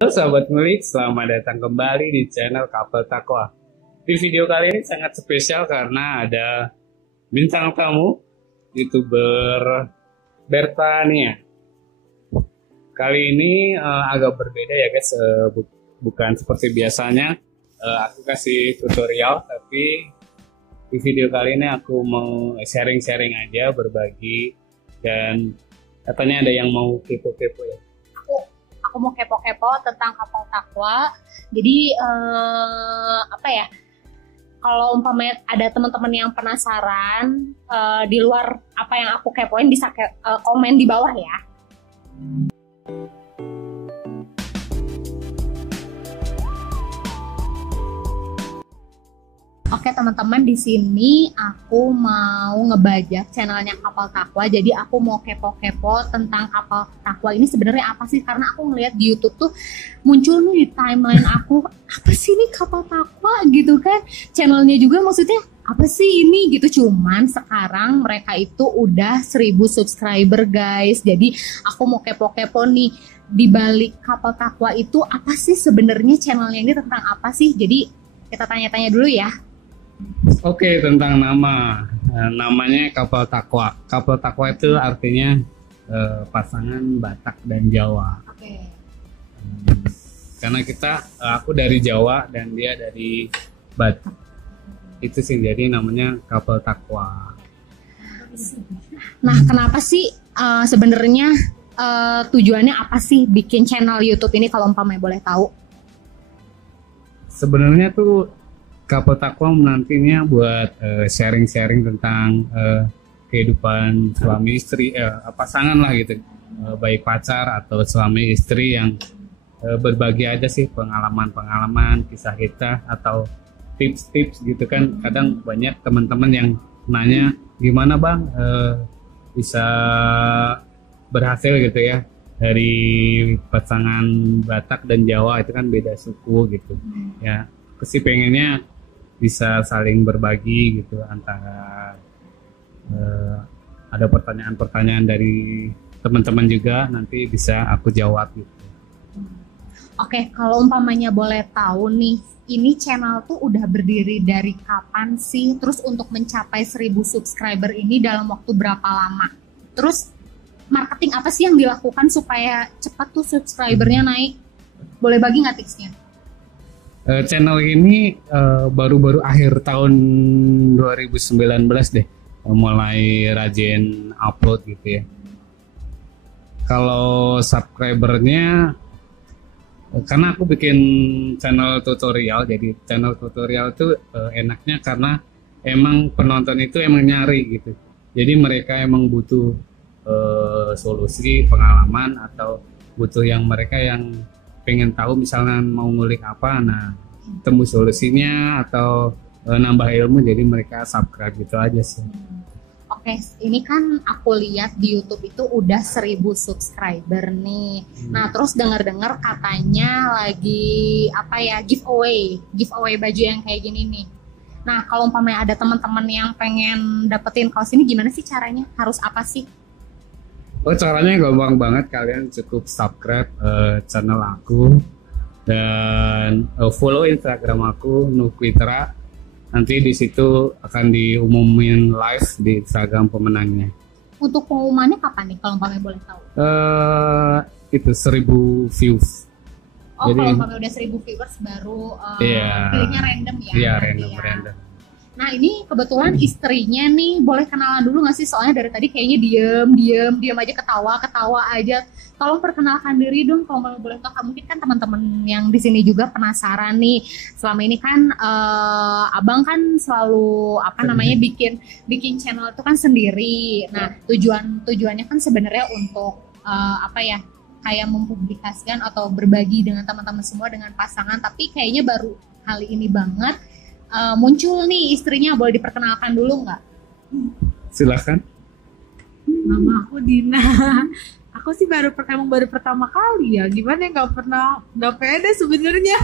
Halo Sahabat Ngulik, selamat datang kembali di channel Couple Takwa. Di video kali ini sangat spesial karena ada bintang tamu, YouTuber Bertania. Kali ini agak berbeda ya guys, bukan seperti biasanya aku kasih tutorial, tapi di video kali ini aku mau sharing-sharing aja, berbagi, dan katanya ada yang mau kepo-kepo ya. Aku mau kepo-kepo tentang Couple Takwa. Jadi kalau umpamanya ada teman-teman yang penasaran di luar apa yang aku kepoin, bisa komen di bawah ya. Oke teman-teman, di sini aku mau ngebajak channelnya Couple Takwa. Jadi aku mau kepo-kepo tentang Couple Takwa ini sebenarnya apa sih? Karena aku ngeliat di YouTube tuh muncul nih di timeline aku, apa sih ini Couple Takwa gitu kan? Channelnya juga maksudnya apa sih ini gitu. Cuman sekarang mereka itu udah 1000 subscriber guys. Jadi aku mau kepo-kepo nih, di balik Couple Takwa itu apa sih sebenarnya, channelnya ini tentang apa sih? Jadi kita tanya-tanya dulu ya. Oke, tentang nama. Namanya Couple Takwa. Couple Takwa itu artinya pasangan Batak dan Jawa. Oke. Karena aku dari Jawa dan dia dari Batak. Itu sih, jadi namanya Couple Takwa. Nah, kenapa sih sebenarnya tujuannya apa sih bikin channel YouTube ini, kalau umpamanya boleh tahu? Sebenarnya tuh Couple Takwa menantinya buat sharing-sharing tentang kehidupan suami istri, pasangan lah gitu, baik pacar atau suami istri, yang berbagi aja sih pengalaman-pengalaman, kisah kita atau tips-tips gitu kan. Kadang banyak teman-teman yang nanya, gimana bang bisa berhasil gitu ya dari pasangan Batak dan Jawa, itu kan beda suku gitu ya. Aku pengennya bisa saling berbagi gitu, antara ada pertanyaan-pertanyaan dari teman-teman juga nanti bisa aku jawab gitu. Oke, kalau umpamanya boleh tahu nih, ini channel tuh udah berdiri dari kapan sih? Terus untuk mencapai 1000 subscriber ini dalam waktu berapa lama? Terus marketing apa sih yang dilakukan supaya cepat tuh subscribernya naik? Boleh bagi nggak tipsnya? Channel ini baru-baru akhir tahun 2019 deh mulai rajin upload gitu ya. Kalau subscribernya, karena aku bikin channel tutorial, jadi channel tutorial itu enaknya karena emang penonton itu emang nyari gitu. Jadi mereka emang butuh solusi, pengalaman, atau butuh yang mereka yang pengen tahu misalnya mau ngulik apa, nah tembus solusinya atau nambah ilmu, jadi mereka subscribe gitu aja sih. Oke, ini kan aku lihat di YouTube itu udah 1000 subscriber nih. Nah, terus dengar-dengar katanya lagi giveaway baju yang kayak gini nih. Nah, kalau umpamanya ada teman-teman yang pengen dapetin kaos ini, gimana sih caranya? Harus apa sih? Oh, caranya gampang banget, kalian cukup subscribe channel aku dan follow Instagram aku Nukwitra. Nanti di situ akan diumumin live di Instagram pemenangnya. Untuk pengumumannya kapan nih, kalau umpamanya boleh tahu? Itu 1000 views. Oh, jadi, kalau umpamanya udah 1000 viewers baru pilihnya random ya? Iya, random. Nah, ini kebetulan istrinya nih, boleh kenalan dulu nggak sih? Soalnya dari tadi kayaknya diem aja, ketawa aja. Tolong perkenalkan diri dong, kalau boleh tahu. Mungkin kan teman-teman yang di sini juga penasaran nih. Selama ini kan abang kan selalu bikin channel itu kan sendiri. Nah, tujuannya kan sebenarnya untuk kayak mempublikasikan atau berbagi dengan teman-teman semua, dengan pasangan. Tapi kayaknya baru kali ini banget muncul nih istrinya. Boleh diperkenalkan dulu nggak? Silakan. Nama aku Dina. Aku sih baru pertama kali ya. Gimana, nggak pede sebenarnya.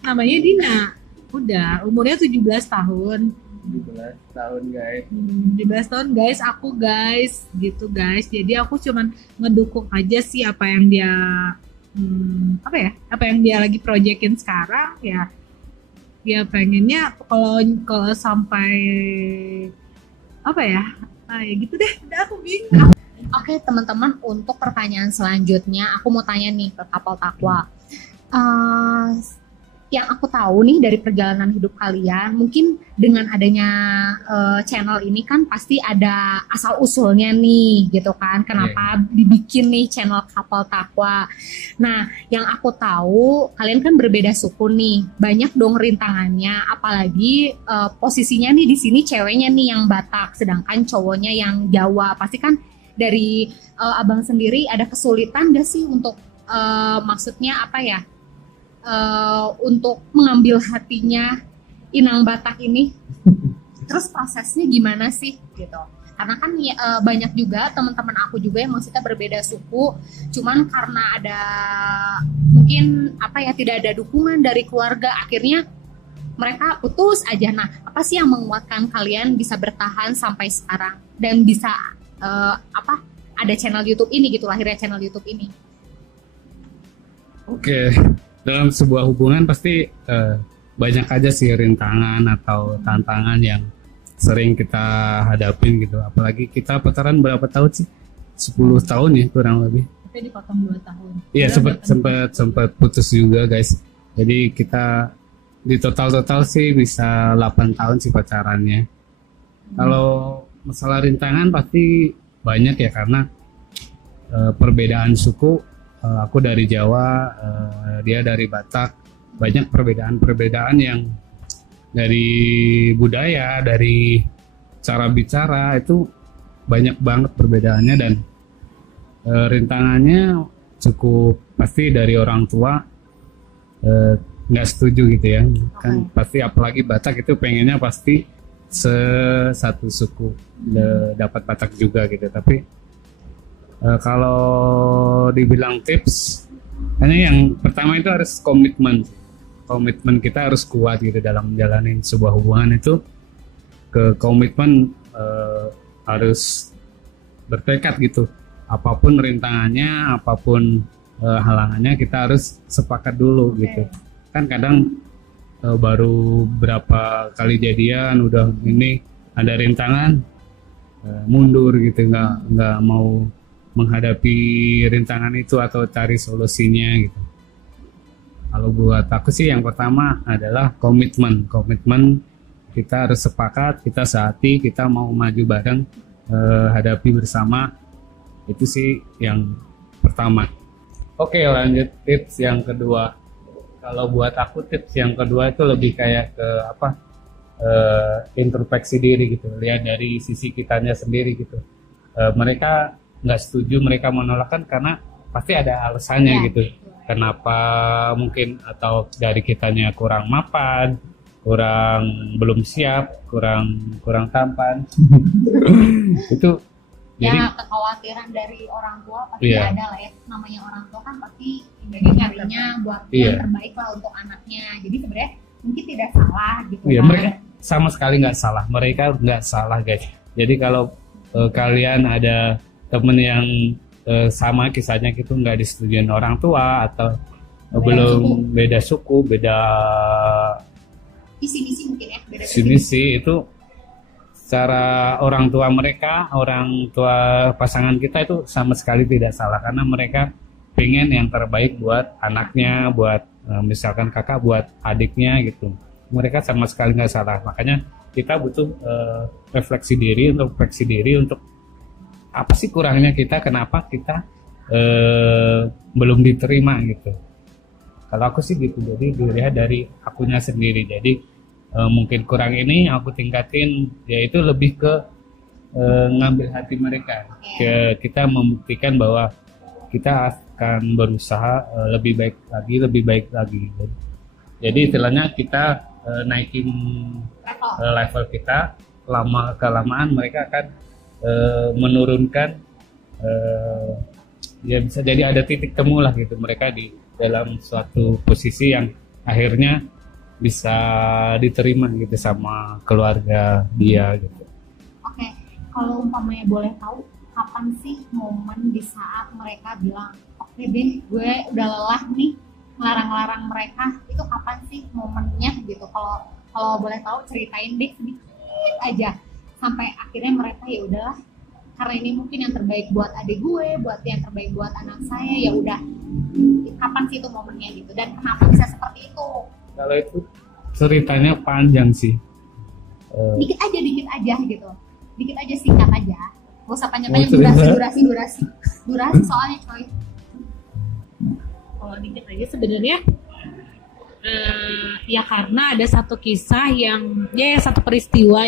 Namanya Dina. Udah umurnya 17 tahun. 17 tahun guys. 17 tahun guys, aku guys, gitu guys. Jadi aku cuman ngedukung aja sih apa yang dia apa yang dia lagi proyekin sekarang ya. Dia pengennya kalau sampai ya gitu deh. Udah aku bingung. Oke teman-teman, untuk pertanyaan selanjutnya aku mau tanya nih ke Couple Taqwa. Yang aku tahu nih dari perjalanan hidup kalian, mungkin dengan adanya channel ini kan pasti ada asal usulnya nih gitu kan, kenapa dibikin nih channel Couple Taqwa. Nah yang aku tahu kalian kan berbeda suku nih, banyak dong rintangannya, apalagi posisinya nih di sini ceweknya nih yang Batak, sedangkan cowoknya yang Jawa. Pasti kan dari abang sendiri ada kesulitan gak sih untuk maksudnya untuk mengambil hatinya inang Batak ini? Terus prosesnya gimana sih gitu? Karena kan banyak juga teman-teman aku juga yang maksudnya berbeda suku, cuman karena ada mungkin tidak ada dukungan dari keluarga, akhirnya mereka putus aja. Nah, apa sih yang menguatkan kalian bisa bertahan sampai sekarang dan bisa ada channel YouTube ini gitu, lahirnya channel YouTube ini? Oke, dalam sebuah hubungan pasti banyak aja sih rintangan atau tantangan yang sering kita hadapin gitu. Apalagi kita pacaran berapa tahun sih? 10 tahun ya kurang lebih. Tapi dipotong 2 tahun. Iya, sempat putus juga guys. Jadi kita di total sih bisa 8 tahun sih pacarannya. Kalau masalah rintangan pasti banyak ya, karena perbedaan suku, aku dari Jawa, dia dari Batak, banyak perbedaan yang dari budaya, dari cara bicara itu banyak banget perbedaannya, dan rintangannya cukup pasti dari orang tua nggak setuju gitu ya. Kan pasti apalagi Batak itu pengennya pasti satu suku dapat Batak juga gitu. Tapi kalau dibilang tips, hanya yang pertama itu harus komitmen kita harus kuat gitu dalam menjalani sebuah hubungan. Itu komitmen harus bertekad gitu, apapun rintangannya, apapun halangannya, kita harus sepakat dulu gitu. Kan kadang baru berapa kali jadian udah ini ada rintangan, mundur gitu, nggak mau menghadapi rintangan itu atau cari solusinya gitu. Kalau buat aku sih yang pertama adalah komitmen kita harus sepakat, kita sehati, kita mau maju bareng, hadapi bersama. Itu sih yang pertama. Oke, lanjut tips yang kedua. Kalau buat aku tips yang kedua itu lebih kayak ke introspeksi diri gitu, lihat dari sisi kitanya sendiri gitu. Mereka nggak setuju, mereka menolak kan karena pasti ada alasannya gitu. Kenapa mungkin, atau dari kitanya kurang mapan, kurang belum siap, kurang tampan. Itu ya, jadi kekhawatiran dari orang tua pasti ada lah ya. Namanya orang tua kan pasti ingin nyarinya buat yang terbaik lah untuk anaknya. Jadi sebenarnya mungkin tidak salah gitu. Iya, mereka sama sekali nggak salah. Mereka nggak salah guys. Jadi kalau kalian ada temen yang sama kisahnya gitu, nggak disetujuin orang tua, atau beda suku, beda visi misi mungkin ya, beda visi misi, itu cara orang tua mereka, orang tua pasangan kita itu sama sekali tidak salah, karena mereka pengen yang terbaik buat anaknya, buat misalkan kakak buat adiknya gitu. Mereka sama sekali nggak salah. Makanya kita butuh refleksi diri untuk apa sih kurangnya kita, kenapa kita belum diterima gitu. Kalau aku sih gitu, jadi dilihat dari akunya sendiri. Jadi mungkin kurang ini aku tingkatin, yaitu lebih ke ngambil hati mereka. Kita membuktikan bahwa kita akan berusaha lebih baik lagi. Jadi istilahnya kita naikin level kita, kelamaan mereka akan menurunkan, ya bisa jadi ada titik temu lah gitu mereka di dalam suatu posisi yang akhirnya bisa diterima gitu sama keluarga dia gitu. Oke, kalau umpamanya boleh tahu, kapan sih momen di saat mereka bilang, oke deh, gue udah lelah nih ngelarang-larang mereka, itu kapan sih momennya gitu? Kalau boleh tahu ceritain deh sedikit aja, sampai akhirnya mereka ya udahlah, karena ini mungkin yang terbaik buat adik gue, buat yang terbaik buat anak saya, ya udah. Kapan sih itu momennya gitu? Dan kenapa bisa seperti itu? Kalau itu ceritanya panjang sih. Dikit aja gitu, dikit aja, singkat aja, gak usah panjang-panjang. Mau cerita? durasi soalnya coy. Kalau dikit aja sebenarnya ya karena ada satu kisah satu peristiwa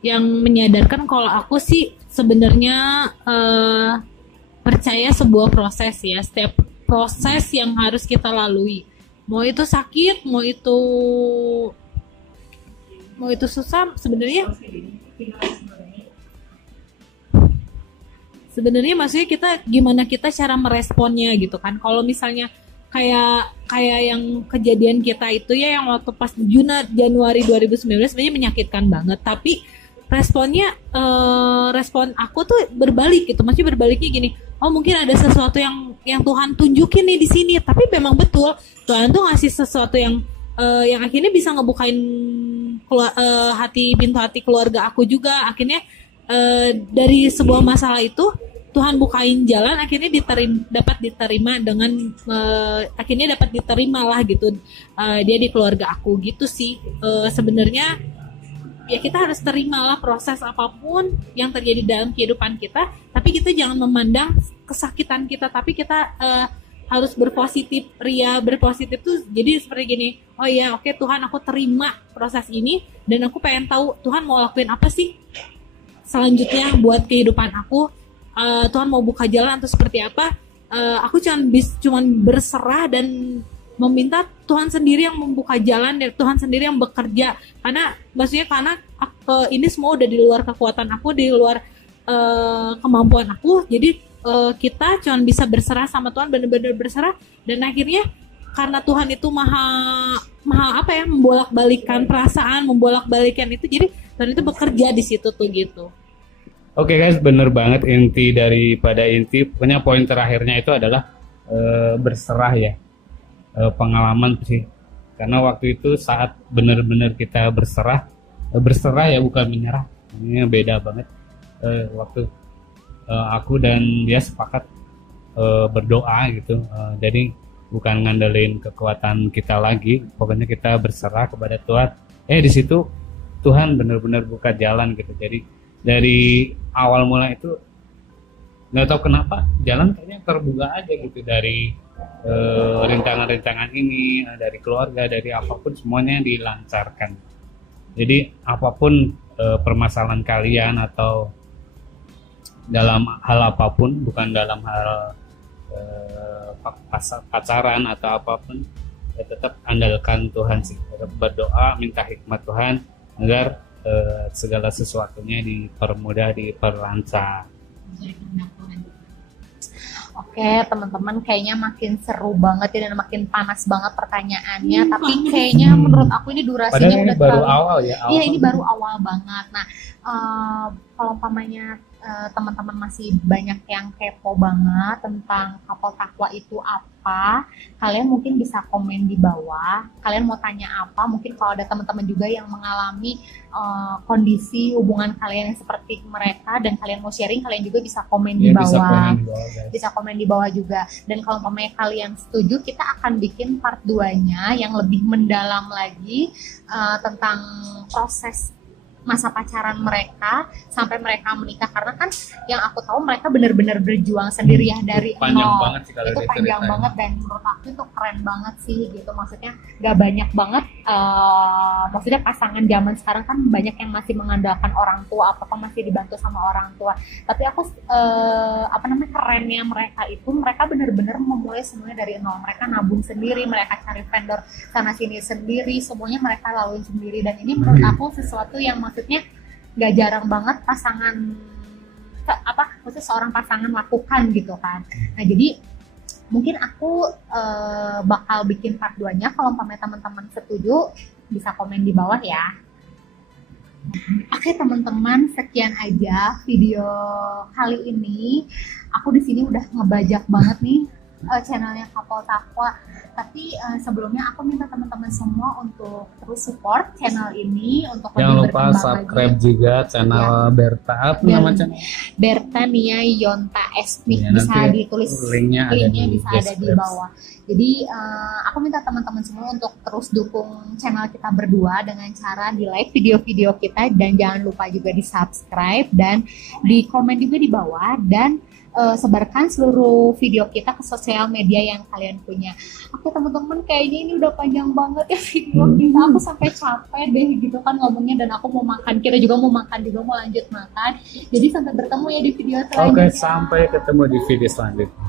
yang menyadarkan kalau aku sih sebenarnya percaya sebuah proses ya, setiap proses yang harus kita lalui, mau itu sakit, mau itu susah, sebenarnya maksudnya gimana kita cara meresponnya gitu kan. Kalau misalnya kayak yang kejadian kita itu ya, yang waktu pas Januari 2019 sebenarnya menyakitkan banget, tapi respon aku tuh berbalik gitu. Maksudnya berbaliknya gini, oh mungkin ada sesuatu yang Tuhan tunjukin nih di sini, tapi memang betul Tuhan tuh ngasih sesuatu yang akhirnya bisa ngebukain pintu hati keluarga aku juga. Akhirnya dari sebuah masalah itu Tuhan bukain jalan, akhirnya dapat diterima lah gitu, dia di keluarga aku gitu sih. Sebenarnya ya kita harus terimalah proses apapun yang terjadi dalam kehidupan kita, tapi kita jangan memandang kesakitan kita, tapi kita harus berpositif tuh. Jadi seperti gini, oh ya oke, Tuhan, aku terima proses ini dan aku pengen tahu Tuhan mau lakuin apa sih selanjutnya buat kehidupan aku. Tuhan mau buka jalan atau seperti apa. Aku cuman berserah dan meminta Tuhan sendiri yang membuka jalan, dan Tuhan sendiri yang bekerja. Karena ini semua udah di luar kekuatan aku, di luar kemampuan aku. Jadi kita cuma bisa berserah sama Tuhan, benar-benar berserah. Dan akhirnya karena Tuhan itu maha membolak-balikan perasaan, membolak-balikan itu. Jadi Tuhan itu bekerja di situ tuh gitu. Oke guys, bener banget pokoknya poin terakhirnya itu adalah berserah ya. Pengalaman sih, karena waktu itu saat benar-benar kita berserah ya, bukan menyerah, ini beda banget. Waktu aku dan dia sepakat berdoa gitu, jadi bukan ngandelin kekuatan kita lagi, pokoknya kita berserah kepada Tuhan. Di situ Tuhan benar-benar buka jalan gitu. Jadi dari awal mula itu nggak tahu kenapa jalan kayaknya terbuka aja gitu, dari rintangan-rintangan ini, dari keluarga, dari apapun semuanya dilancarkan. Jadi apapun permasalahan kalian atau dalam hal apapun, bukan dalam hal pacaran atau apapun, ya tetap andalkan Tuhan sih. Tetap berdoa, minta hikmat Tuhan agar segala sesuatunya dipermudah, diperlancar. Oke teman-teman, kayaknya makin seru banget ya, dan makin panas banget pertanyaannya. Tapi kayaknya menurut aku ini durasinya udah baru awal ya. Iya, ini baru awal banget. Nah, kalau umpamanya teman-teman masih banyak yang kepo banget tentang Couple Taqwa itu apa, kalian mungkin bisa komen di bawah. Kalian mau tanya apa? Mungkin kalau ada teman-teman juga yang mengalami kondisi hubungan kalian yang seperti mereka dan kalian mau sharing, kalian juga bisa komen di bawah. Bisa komen di bawah juga. Dan kalau umpamanya kalian setuju, kita akan bikin part 2-nya yang lebih mendalam lagi tentang proses masa pacaran mereka sampai mereka menikah. Karena kan yang aku tahu mereka benar-benar berjuang sendiri ya, dari panjang nol. Banget sih kalau itu panjang ceritain banget, dan menurut aku itu keren banget sih gitu. Maksudnya gak banyak banget, maksudnya pasangan zaman sekarang kan banyak yang masih mengandalkan orang tua, apa masih dibantu sama orang tua. Tapi aku kerennya mereka itu, mereka benar-benar memulai semuanya dari nol. Mereka nabung sendiri, mereka cari vendor sana sini sendiri, semuanya mereka lalui sendiri. Dan ini menurut aku sesuatu yang maksudnya gak jarang banget maksudnya seorang pasangan lakukan gitu kan. Nah jadi Mungkin aku bakal bikin part 2-nya. Kalau teman-teman setuju bisa komen di bawah ya. Oke teman-teman, sekian aja video kali ini. Aku di sini udah ngebajak banget nih channelnya Couple Takwa. Tapi sebelumnya aku minta teman-teman semua untuk terus support channel ini untuk Jangan lebih lupa berkembang subscribe lagi. juga channel Berta. Apa nama channel? Berta Nia Yonta Esnik, Ya, bisa nanti ditulis linknya ada di bisa ada di deskripsi. bawah. Jadi aku minta teman-teman semua untuk terus dukung channel kita berdua dengan cara di like video-video kita, dan jangan lupa juga di subscribe dan di komen juga di bawah, dan sebarkan seluruh video kita ke sosial media yang kalian punya. Oke teman-teman, kayaknya ini udah panjang banget ya video kita. Aku sampai capek deh gitu kan ngomongnya, dan aku mau makan. Kita juga mau makan juga, mau lanjut makan. Jadi sampai bertemu ya di video selanjutnya. Oke, sampai ketemu di video selanjutnya.